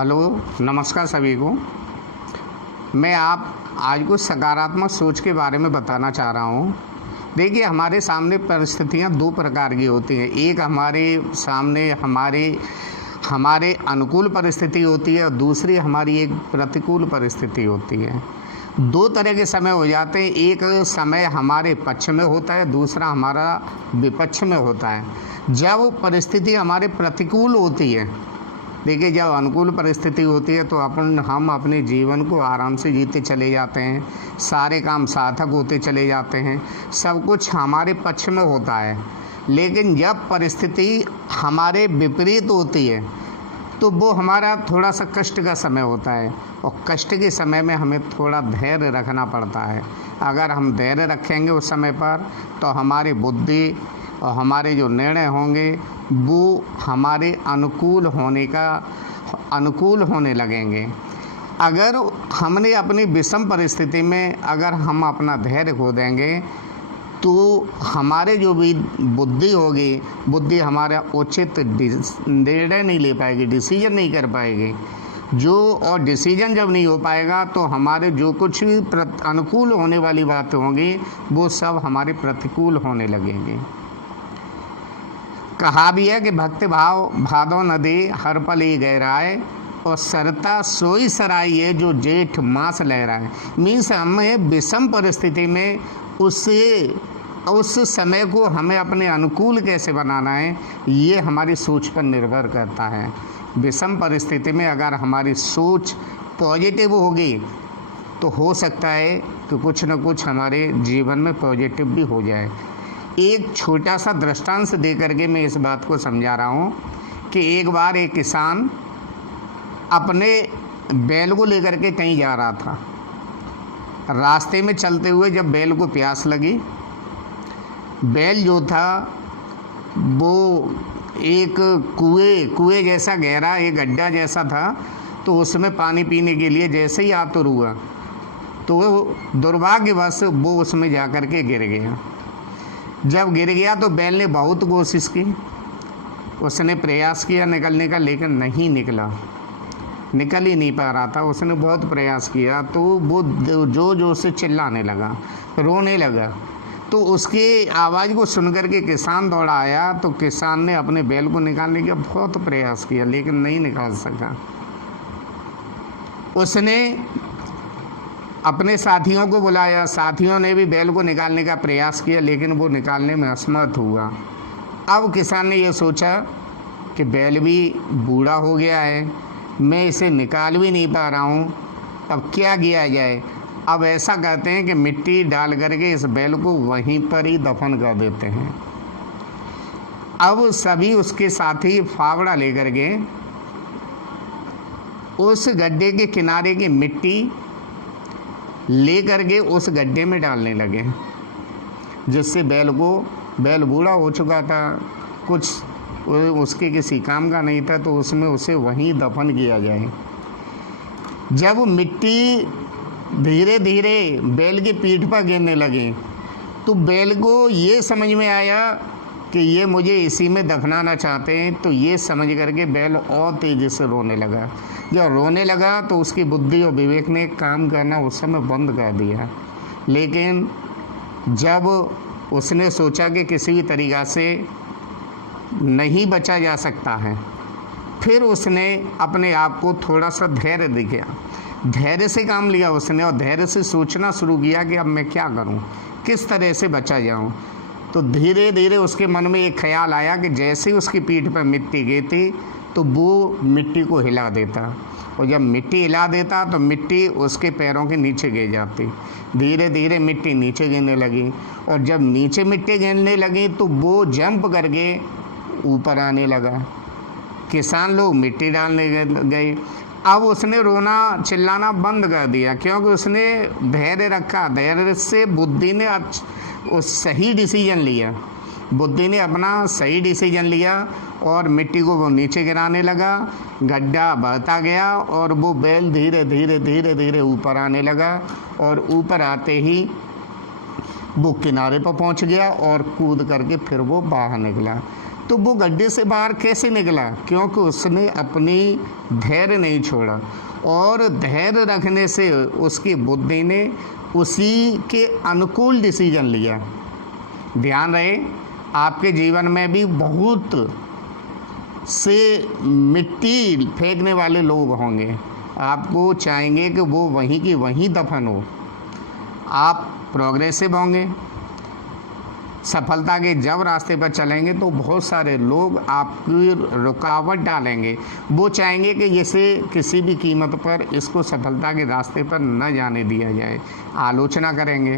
Hello, नमस्कार सभी को। मैं आप आज कुछ सकारात्मक सोच के बारे में बताना चाह रहा हूँ। देखिए, हमारे सामने परिस्थितियाँ दो प्रकार की होती हैं। एक हमारे सामने हमारे अनुकूल परिस्थिति होती है और दूसरी हमारी एक प्रतिकूल परिस्थिति होती है। दो तरह के समय हो जाते हैं। एक समय हमारे पक्ष में होता है, दूसरा हमारा विपक्ष में होता है। जब परिस्थिति हमारे प्रतिकूल होती है, देखिए, जब अनुकूल परिस्थिति होती है तो हम अपने जीवन को आराम से जीते चले जाते हैं, सारे काम सार्थक होते चले जाते हैं, सब कुछ हमारे पक्ष में होता है। लेकिन जब परिस्थिति हमारे विपरीत होती है तो वो हमारा थोड़ा सा कष्ट का समय होता है, और कष्ट के समय में हमें थोड़ा धैर्य रखना पड़ता है। अगर हम धैर्य रखेंगे उस समय पर तो हमारी बुद्धि और हमारे जो निर्णय होंगे वो हमारे अनुकूल होने लगेंगे। अगर हमने अपनी विषम परिस्थिति में अगर हम अपना धैर्य खो देंगे तो हमारे जो भी बुद्धि हमारा उचित निर्णय नहीं ले पाएगी, डिसीजन नहीं कर पाएगी। और डिसीजन जब नहीं हो पाएगा तो हमारे जो कुछ भी अनुकूल होने वाली बातें होंगी वो सब हमारे प्रतिकूल होने लगेंगे। कहा भी है कि भक्ति भाव भादो नदी हर पल ही गहराए, और सरता सोई सराय जो जेठ मास लहराए। मीन्स हमें विषम परिस्थिति में उस समय को हमें अपने अनुकूल कैसे बनाना है, ये हमारी सोच पर निर्भर करता है। विषम परिस्थिति में अगर हमारी सोच पॉजिटिव होगी तो हो सकता है कि कुछ न कुछ हमारे जीवन में पॉजिटिव भी हो जाए। एक छोटा सा दृष्टांत दे करके मैं इस बात को समझा रहा हूँ कि एक बार एक किसान अपने बैल को लेकर के कहीं जा रहा था। रास्ते में चलते हुए जब बैल को प्यास लगी, बैल जो था वो एक कुएं जैसा गहरा एक गड्ढा जैसा था, तो उसमें पानी पीने के लिए जैसे ही आतुर हुआ तो दुर्भाग्यवश वो उसमें जा कर के गिर गया। जब गिर गया तो बैल ने बहुत कोशिश की, उसने प्रयास किया निकलने का, लेकिन नहीं निकल ही नहीं पा रहा था। उसने बहुत प्रयास किया तो वो जो से चिल्लाने लगा, रोने लगा। तो उसकी आवाज़ को सुनकर के किसान दौड़ा आया। तो किसान ने अपने बैल को निकालने का बहुत प्रयास किया लेकिन नहीं निकाल सका। उसने अपने साथियों को बुलाया, साथियों ने भी बैल को निकालने का प्रयास किया लेकिन वो निकालने में असमर्थ हुआ। अब किसान ने ये सोचा कि बैल भी बूढ़ा हो गया है, मैं इसे निकाल भी नहीं पा रहा हूँ, अब क्या किया जाए। अब ऐसा करते हैं कि मिट्टी डाल करके इस बैल को वहीं पर ही दफन कर देते हैं। अब सभी उसके साथी फावड़ा लेकर के उस गड्ढे के किनारे की मिट्टी लेकर के उस गड्ढे में डालने लगे, जिससे बैल बूढ़ा हो चुका था, कुछ उसके किसी काम का नहीं था, तो उसमें उसे वहीं दफन किया जाए। जब मिट्टी धीरे धीरे बैल की पीठ पर गिरने लगी तो बैल को ये समझ में आया कि ये मुझे इसी में दफनाना चाहते हैं। तो ये समझ करके बैल और तेज़ी से रोने लगा। जब रोने लगा तो उसकी बुद्धि और विवेक ने काम करना उस समय बंद कर दिया। लेकिन जब उसने सोचा कि किसी भी तरीक़ा से नहीं बचा जा सकता है, फिर उसने अपने आप को थोड़ा सा धैर्य से काम लिया उसने, और धैर्य से सोचना शुरू किया कि अब मैं क्या करूं, किस तरह से बचा जाऊं। तो धीरे धीरे उसके मन में एक ख्याल आया कि जैसे ही उसकी पीठ पर मिट्टी गिरती तो वो मिट्टी को हिला देता, और जब मिट्टी हिला देता तो मिट्टी उसके पैरों के नीचे गिर जाती। धीरे धीरे मिट्टी नीचे गिरने लगी, और जब नीचे मिट्टी गिरने लगी तो वो जंप करके ऊपर आने लगा। किसान लोग मिट्टी डालने गए। अब उसने रोना चिल्लाना बंद कर दिया, क्योंकि उसने धैर्य रखा। धैर्य से बुद्धि ने सही डिसीजन लिया। बुद्धि ने अपना सही डिसीजन लिया और मिट्टी को वो नीचे गिराने लगा। गड्ढा बढ़ता गया और वो बैल धीरे धीरे ऊपर आने लगा, और ऊपर आते ही वो किनारे पर पहुंच गया और कूद करके फिर वो बाहर निकला। तो वो गड्ढे से बाहर कैसे निकला? क्योंकि उसने अपनी धैर्य नहीं छोड़ा, और धैर्य रखने से उसकी बुद्धि ने उसी के अनुकूल डिसीजन लिया। ध्यान रहे, आपके जीवन में भी बहुत से मिट्टी फेंकने वाले लोग होंगे, आपको चाहेंगे कि वो वहीं की वहीं दफन हो। आप प्रोग्रेसिव होंगे, सफलता के जब रास्ते पर चलेंगे तो बहुत सारे लोग आपकी रुकावट डालेंगे। वो चाहेंगे कि इसे किसी भी कीमत पर इसको सफलता के रास्ते पर न जाने दिया जाए। आलोचना करेंगे,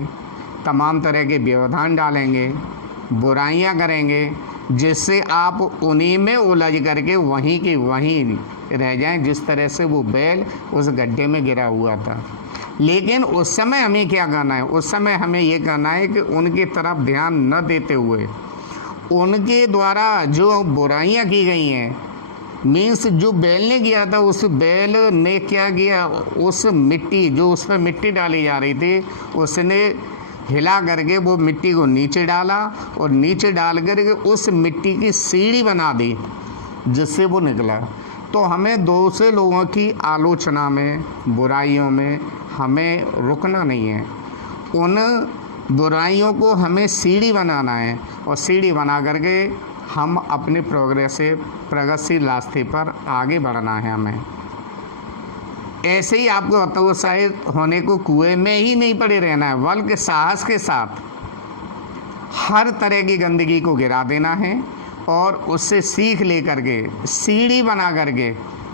तमाम तरह के व्यवधान डालेंगे, बुराइयां करेंगे, जिससे आप उन्हीं में उलझ करके वहीं के वहीं रह जाएं, जिस तरह से वो बैल उस गड्ढे में गिरा हुआ था। लेकिन उस समय हमें क्या करना है? उस समय हमें ये करना है कि उनकी तरफ ध्यान न देते हुए, उनके द्वारा जो बुराइयां की गई हैं, मीन्स जो बैल ने किया था, उस बैल ने क्या किया, उस मिट्टी जो उस पर मिट्टी डाली जा रही थी, उसने हिला करके वो मिट्टी को नीचे डाला, और नीचे डाल करके उस मिट्टी की सीढ़ी बना दी जिससे वो निकला। तो हमें दूसरे लोगों की आलोचना में, बुराइयों में हमें रुकना नहीं है। उन बुराइयों को हमें सीढ़ी बनाना है, और सीढ़ी बना करके हम अपने प्रगतिशील रास्ते पर आगे बढ़ना है। हमें ऐसे ही आपको हतोत्साहित होने को कुएं में ही नहीं पड़े रहना है, बल्कि साहस के साथ हर तरह की गंदगी को गिरा देना है, और उससे सीख लेकर के सीढ़ी बना करके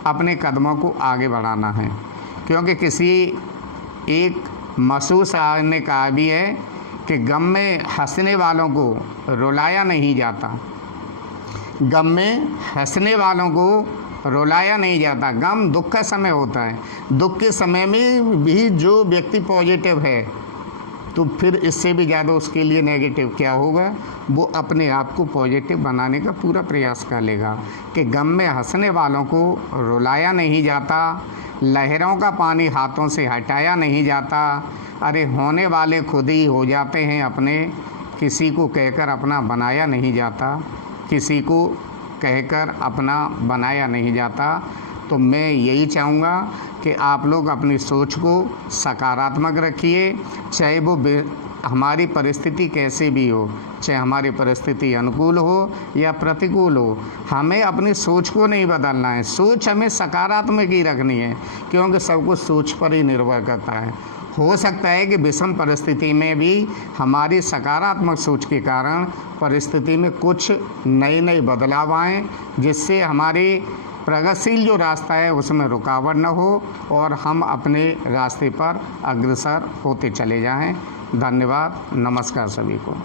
अपने कदमों को आगे बढ़ाना है। क्योंकि किसी एक मशहूर शायर ने कहा भी है कि गम में हंसने वालों को रुलाया नहीं जाता, गम में हंसने वालों को रुलाया नहीं जाता। गम दुख का समय होता है, दुख के समय में भी जो व्यक्ति पॉजिटिव है, तो फिर इससे भी ज़्यादा उसके लिए नेगेटिव क्या होगा, वो अपने आप को पॉजिटिव बनाने का पूरा प्रयास कर लेगा। कि गम में हंसने वालों को रुलाया नहीं जाता, लहरों का पानी हाथों से हटाया नहीं जाता, अरे होने वाले खुद ही हो जाते हैं अपने, किसी को कहकर अपना बनाया नहीं जाता, किसी को कहकर अपना बनाया नहीं जाता। तो मैं यही चाहूँगा कि आप लोग अपनी सोच को सकारात्मक रखिए, चाहे वो हमारी परिस्थिति कैसे भी हो, चाहे हमारी परिस्थिति अनुकूल हो या प्रतिकूल हो, हमें अपनी सोच को नहीं बदलना है। सोच हमें सकारात्मक ही रखनी है, क्योंकि सब कुछ सोच पर ही निर्भर करता है। हो सकता है कि विषम परिस्थिति में भी हमारी सकारात्मक सोच के कारण परिस्थिति में कुछ नए नए बदलाव आएँ, जिससे हमारी प्रगतिशील जो रास्ता है उसमें रुकावट न हो, और हम अपने रास्ते पर अग्रसर होते चले जाएं। धन्यवाद, नमस्कार सभी को।